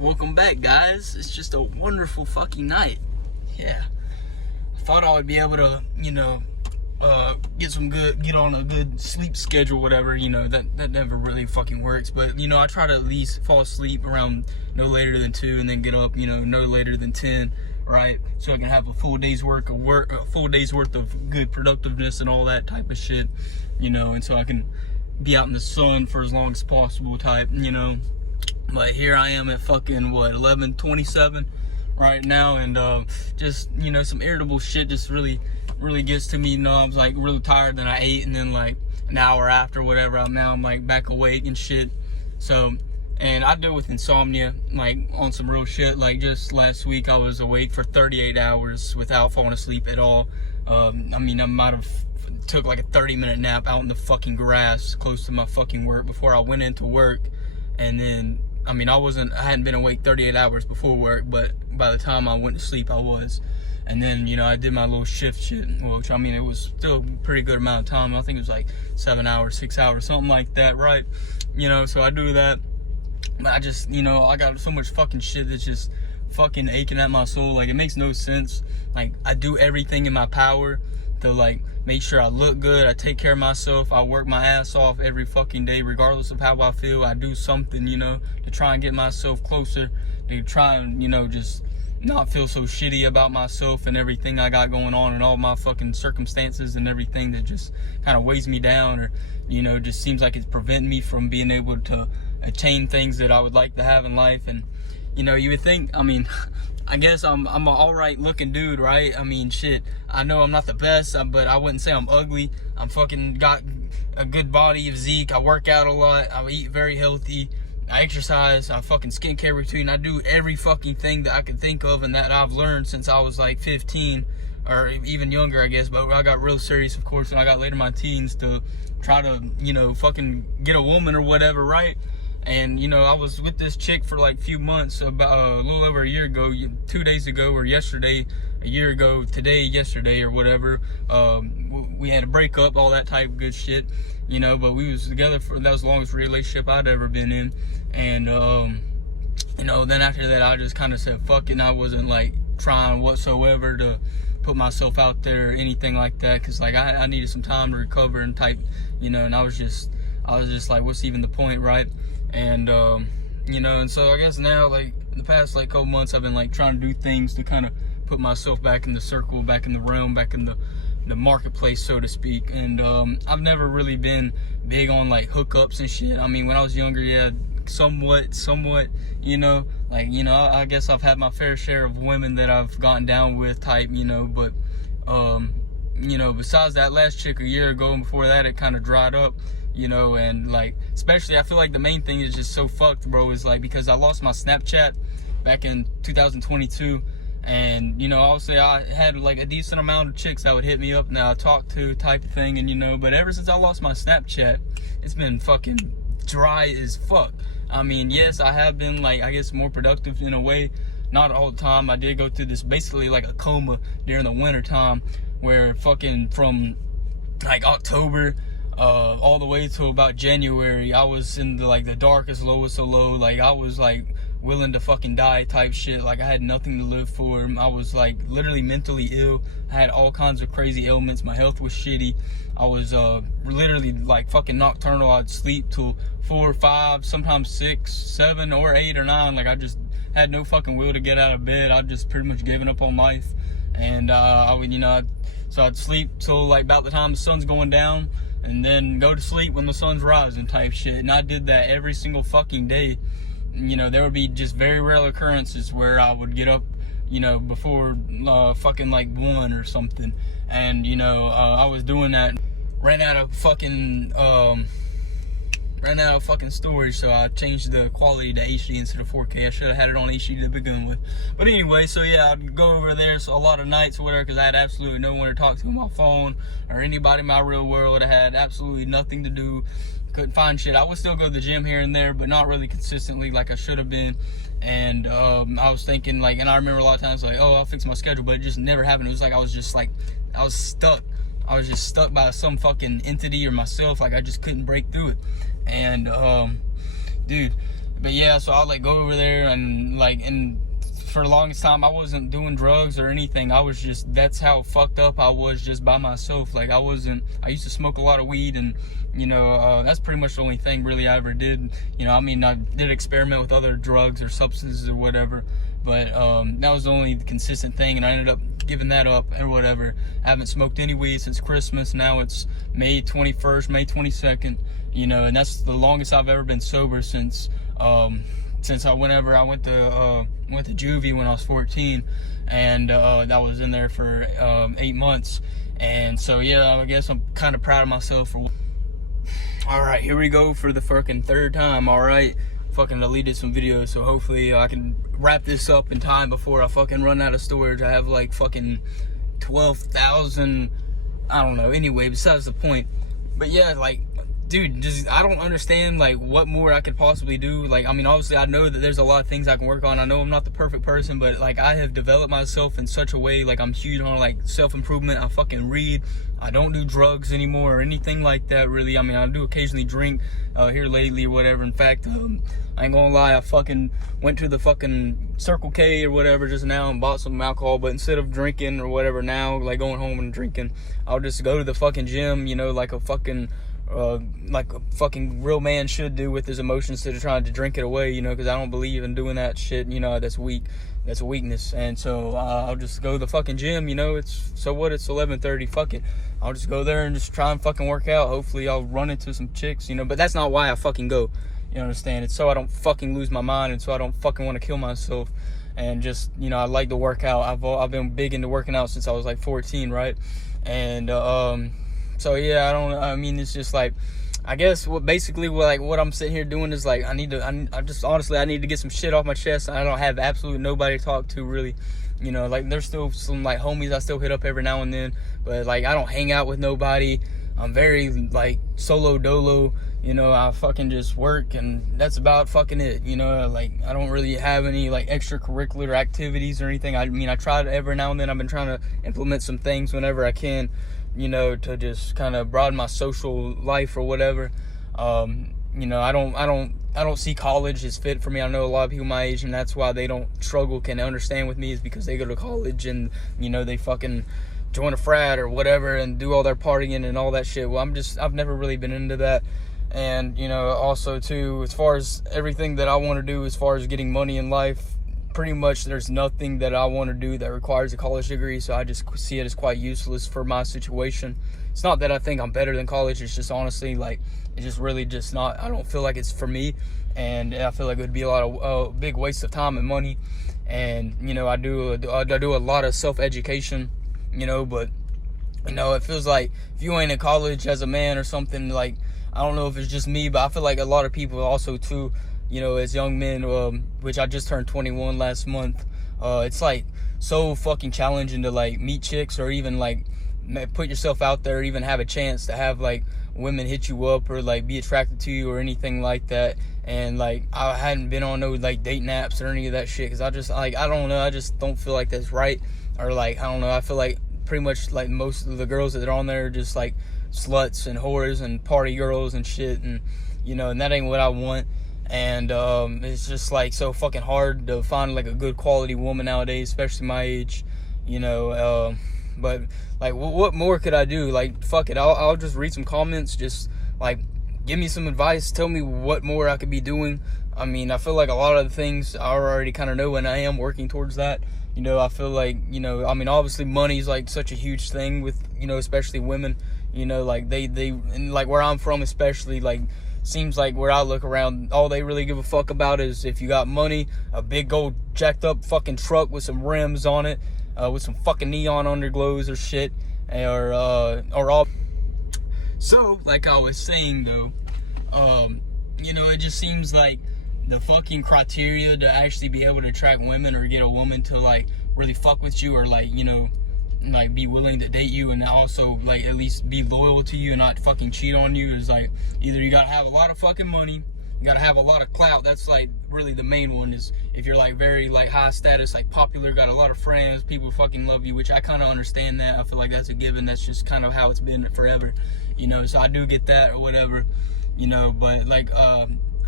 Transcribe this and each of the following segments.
Welcome back, guys. It's just a wonderful fucking night. Yeah. I thought I would be able to, get on a good sleep schedule, whatever. That never really fucking works. But, I try to at least fall asleep around no later than 2 and then get up, no later than 10, right? So I can have a full day's worth of good productiveness and all that type of shit, and so I can be out in the sun for as long as possible type, But here I am at fucking 11:27 right now, and just some irritable shit just really gets to me. I was like really tired, then I ate, and then like an hour after whatever, I'm like back awake and shit. So, and I deal with insomnia like on some real shit. Like just last week I was awake for 38 hours without falling asleep at all. I might have took like a 30-minute nap out in the fucking grass close to my fucking work before I went into work, and then I hadn't been awake 38 hours before work, but by the time I went to sleep, I was. And then, I did my little shift shit, which, it was still a pretty good amount of time. I think it was like 7 hours, 6 hours, something like that, right? So I do that. But I just, I got so much fucking shit that's just fucking aching at my soul. Like, it makes no sense. Like, I do everything in my power to, like, make sure I look good. I take care of myself. I work my ass off every fucking day, regardless of how I feel. I do something, to try and get myself closer, to try and, just not feel so shitty about myself and everything I got going on and all my fucking circumstances and everything that just kind of weighs me down, or, just seems like it's preventing me from being able to attain things that I would like to have in life. And, you would think, I guess I'm an alright looking dude, right? Shit, I know I'm not the best, but I wouldn't say I'm ugly. I'm fucking got a good body of Zeke. I work out a lot. I eat very healthy. I exercise. I fucking skincare routine. I do every fucking thing that I can think of and that I've learned since I was like 15 or even younger, I guess. But I got real serious, of course, when I got later in my teens to try to, fucking get a woman or whatever, right? And, I was with this chick for like a few months, about a little over a year ago, 2 days ago, or yesterday, a year ago, today, yesterday, or whatever. We had a breakup, all that type of good shit, but we was together that was the longest relationship I'd ever been in. And, then after that, I just kind of said, fuck it, and I wasn't like trying whatsoever to put myself out there or anything like that, because like I needed some time to recover and type, and I was just like, what's even the point, right? And and so I guess now, like in the past like couple months, I've been like trying to do things to kind of put myself back in the circle, back in the realm, back in the marketplace, so to speak. And I've never really been big on like hookups and shit. When I was younger, yeah, somewhat, I guess I've had my fair share of women that I've gotten down with type, but besides that last chick a year ago and before that, it kind of dried up. And like, especially I feel like the main thing is just so fucked, bro, is like, because I lost my Snapchat back in 2022, and obviously I had like a decent amount of chicks that would hit me up and that I talk to type of thing, and but ever since I lost my Snapchat, it's been fucking dry as fuck. Yes, I have been like, I guess, more productive in a way, not all the time. I did go through this basically like a coma during the winter time, where fucking from like October all the way to about January, I was in the darkest, lowest of low. Like, I was like willing to fucking die type shit. Like, I had nothing to live for. I was like literally mentally ill. I had all kinds of crazy ailments. My health was shitty. I was literally like fucking nocturnal. I'd sleep till 4 or 5, sometimes 6, 7 or 8 or 9. Like, I just had no fucking will to get out of bed. I'd just pretty much given up on life. And so I'd sleep till like about the time the sun's going down, and then go to sleep when the sun's rising type shit. And I did that every single fucking day. There would be just very rare occurrences where I would get up, before fucking like 1 or something. And, I was doing that. Ran out of fucking storage, so I changed the quality to HD instead of 4K. I should have had it on HD to begin with. But anyway, so yeah, I'd go over there so a lot of nights or whatever, because I had absolutely no one to talk to on my phone or anybody in my real world. I had absolutely nothing to do. Couldn't find shit. I would still go to the gym here and there, but not really consistently like I should have been. And I was thinking, like, and I remember a lot of times like, oh, I'll fix my schedule, but it just never happened. It was like I was stuck. I was just stuck by some fucking entity or myself. Like, I just couldn't break through it. And dude, But yeah, so I'll like go over there and like, and for the longest time I wasn't doing drugs or anything. I was just, that's how fucked up I was, just by myself. Like I used to smoke a lot of weed, and you know, that's pretty much the only thing really I ever did. You know, I mean, I did experiment with other drugs or substances or whatever, but that was the only consistent thing, and I ended up giving that up or whatever. I haven't smoked any weed since Christmas. Now it's May 21st, May 22nd, you know, and that's the longest I've ever been sober since I went to juvie when I was 14, and that was in there for 8 months. And so yeah, I guess I'm kind of proud of myself for. All right, here we go for the fucking third time. All right, fucking deleted some videos, so hopefully I can wrap this up in time before I fucking run out of storage. I have like fucking 12,000, I don't know. Anyway, besides the point. But yeah, like, dude, just, I don't understand like what more I could possibly do. Like, I mean, obviously I know that there's a lot of things I can work on. I know I'm not the perfect person, but like I have developed myself in such a way, like I'm huge on like self-improvement. I fucking read. I don't do drugs anymore or anything like that, really. I mean, I do occasionally drink here lately or whatever. In fact, I ain't gonna lie, I fucking went to the fucking Circle K or whatever just now and bought some alcohol, but instead of drinking or whatever now, like going home and drinking, I'll just go to the fucking gym, you know, like a fucking real man should do with his emotions, instead of trying to drink it away, you know, because I don't believe in doing that shit, you know. That's weak. That's a weakness. And so I'll just go to the fucking gym, you know. It's 11:30, fuck it, I'll just go there and just try and fucking work out. Hopefully I'll run into some chicks, you know, but that's not why I fucking go, you understand? It's so I don't fucking lose my mind, and so I don't fucking want to kill myself. And just, you know, I like to work out. I've been big into working out since I was like 14, right? And so yeah, I mean, it's just like, I guess what I'm sitting here doing is like, I need to get some shit off my chest. I don't have absolutely nobody to talk to, really, you know. Like, there's still some like homies I still hit up every now and then, but like I don't hang out with nobody. I'm very like solo dolo, you know. I fucking just work, and that's about fucking it, you know. Like, I don't really have any like extracurricular activities or anything. I mean, I try to every now and then. I've been trying to implement some things whenever I can, you know, to just kind of broaden my social life or whatever. You know, I don't see college as fit for me. I know a lot of people my age, and that's why they don't struggle, can understand with me, is because they go to college and, you know, they fucking join a frat or whatever and do all their partying and all that shit. Well, I've never really been into that. And, you know, also too, as far as everything that I want to do as far as getting money in life, pretty much there's nothing that I want to do that requires a college degree, so I just see it as quite useless for my situation. It's not that I think I'm better than college, it's just honestly like, it's just really just not, I don't feel like it's for me, and I feel like it would be a lot of big waste of time and money. And, you know, I do a lot of self-education, you know, but, you know, it feels like if you ain't in college as a man or something, like, I don't know if it's just me, but I feel like a lot of people also too, you know, as young men, which I just turned 21 last month, it's like so fucking challenging to like meet chicks, or even like put yourself out there, or even have a chance to have like women hit you up or like be attracted to you or anything like that. And like, I hadn't been on no like dating apps or any of that shit, because I just like, I don't know, I just don't feel like that's right. Or like, I don't know, I feel like pretty much like most of the girls that are on there are just like sluts and whores and party girls and shit, and, you know, and that ain't what I want. And it's just like so fucking hard to find like a good quality woman nowadays, especially my age, you know. But like, what more could I do? Like, fuck it, I'll just read some comments, just like give me some advice, tell me what more I could be doing. I mean, I feel like a lot of the things I already kind of know, and I am working towards that. You know, I feel like, you know, I mean, obviously money's like such a huge thing with, you know, especially women, you know, like they and like where I'm from especially, like, seems like where I look around, all they really give a fuck about is if you got money, a big old jacked up fucking truck with some rims on it, with some fucking neon underglows or shit, or all. So, like I was saying though, you know, it just seems like the fucking criteria to actually be able to attract women or get a woman to like really fuck with you, or like, you know, like be willing to date you and also like at least be loyal to you and not fucking cheat on you, is like, either you gotta have a lot of fucking money, you gotta have a lot of clout. That's like really the main one, is if you're like very like high status, like popular, got a lot of friends, people fucking love you, which I kind of understand that. I feel like that's a given. That's just kind of how it's been forever, you know. So I do get that or whatever, you know. But like,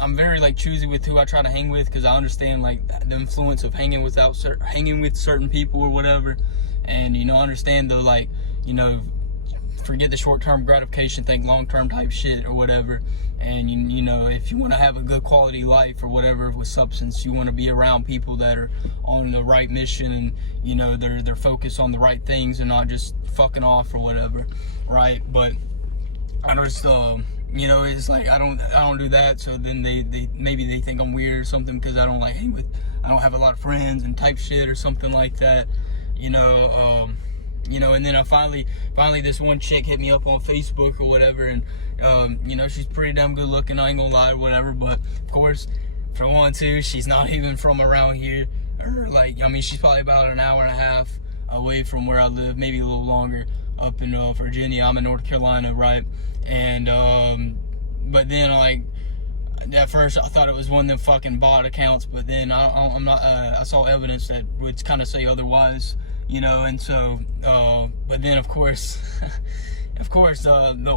I I'm very like choosy with who I try to hang with, because I understand like the influence of hanging with certain people or whatever, and you know, understand the like, you know, forget the short-term gratification, think long-term type shit or whatever. And you know, if you want to have a good quality life or whatever with substance, you want to be around people that are on the right mission, and you know, they're focused on the right things and not just fucking off or whatever, right? But I just you know, it's like I don't do that, so then they maybe they think I'm weird or something because I don't like hang with, I don't have a lot of friends and type shit or something like that, you know. You know, and then I finally this one chick hit me up on Facebook or whatever, and you know, she's pretty damn good looking, I ain't gonna lie or whatever, but of course, for one too, she's not even from around here, or like, I mean, she's probably about an hour and a half away from where I live, maybe a little longer, up in Virginia. I'm in North Carolina, right? And but then like, at first I thought it was one of them fucking bot accounts, but then I'm not, I saw evidence that would kind of say otherwise, you know. And so but then of course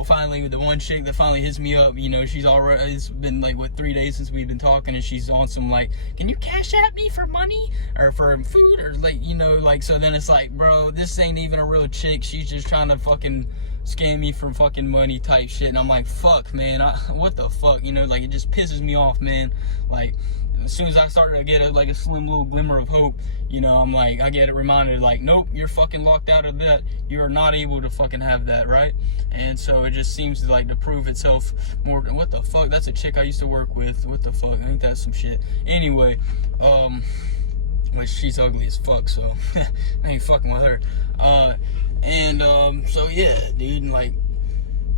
finally the one chick that finally hits me up, you know, she's already, it's been like what, 3 days since we've been talking, and she's on some like, can you cash at me for money or for food, or like, you know, like, so then it's like, bro, this ain't even a real chick, she's just trying to fucking scam me for fucking money type shit. And I'm like, fuck, man, what the fuck, you know, like, it just pisses me off, man. Like, as soon as I started to get a slim little glimmer of hope, you know, I'm like, I get it reminded, like, nope, you're fucking locked out of that. You are not able to fucking have that, right? And so it just seems to like to prove itself more. What the fuck? That's a chick I used to work with. What the fuck? Ain't that some shit? Anyway, well, she's ugly as fuck, so I ain't fucking with her. So yeah, dude, like,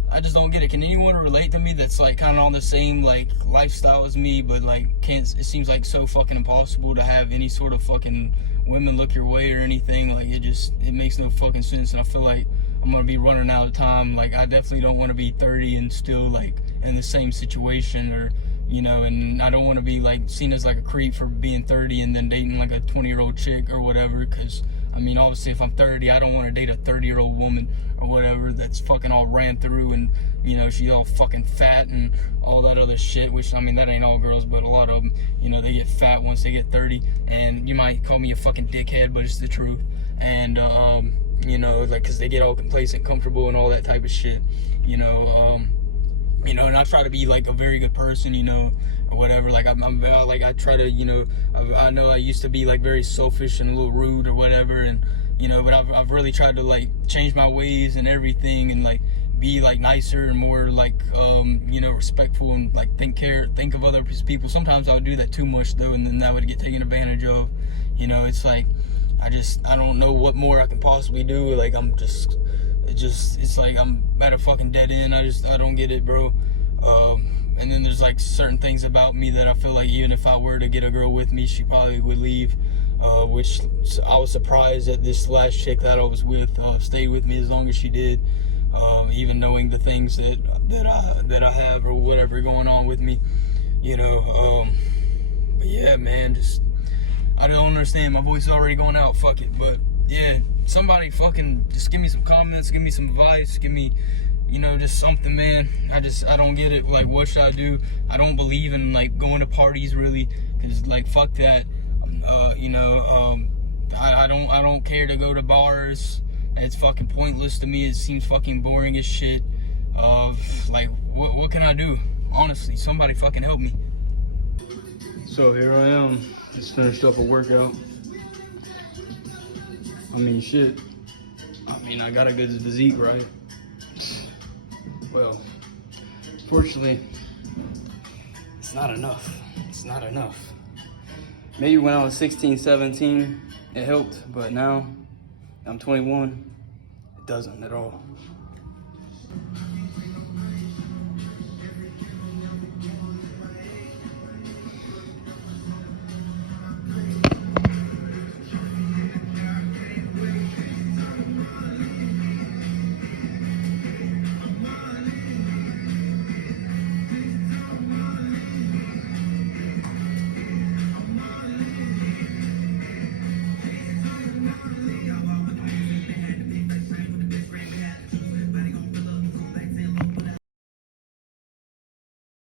I just don't get it. Can anyone relate to me that's like kind of on the same like lifestyle as me, but like it seems like so fucking impossible to have any sort of fucking women look your way or anything. Like, it makes no fucking sense, and I feel like I'm gonna be running out of time. Like, I definitely don't want to be 30 and still like in the same situation, or you know, and I don't want to be like seen as like a creep for being 30 and then dating like a 20-year-old chick or whatever, because I mean, obviously, if I'm 30, I don't want to date a 30-year-old woman or whatever that's fucking all ran through, and, you know, she's all fucking fat and all that other shit, which, I mean, that ain't all girls, but a lot of them, you know, they get fat once they get 30, and you might call me a fucking dickhead, but it's the truth. And, you know, like, because they get all complacent, comfortable, and all that type of shit, you know, and I try to be, like, a very good person, you know, or whatever. Like, I'm like, I try to, you know, I know I used to be, like, very selfish and a little rude or whatever, and, you know, but I've really tried to, like, change my ways and everything, and, like, be, like, nicer and more, like, you know, respectful, and, like, think of other people. Sometimes I would do that too much, though, and then that would get taken advantage of, you know. It's like, I don't know what more I can possibly do. Like, it's like I'm at a fucking dead end. I don't get it, bro. And then there's like certain things about me that I feel like even if I were to get a girl with me, she probably would leave, which I was surprised that this last chick that I was with stayed with me as long as she did, even knowing the things that I have or whatever going on with me, you know. But yeah, man, just I don't understand. My voice is already going out. Fuck it. But yeah, somebody fucking just give me some comments, give me some advice, give me, you know, just something, man. I don't get it. Like, what should I do? I don't believe in like going to parties really, cause like fuck that. You know, I don't care to go to bars. It's fucking pointless to me. It seems fucking boring as shit. Like, what can I do? Honestly, somebody fucking help me. So here I am, just finished up a workout. I mean, shit. I mean, I got a good physique, right? Well, fortunately, it's not enough. It's not enough. Maybe when I was 16, 17, it helped, but now I'm 21, it doesn't at all.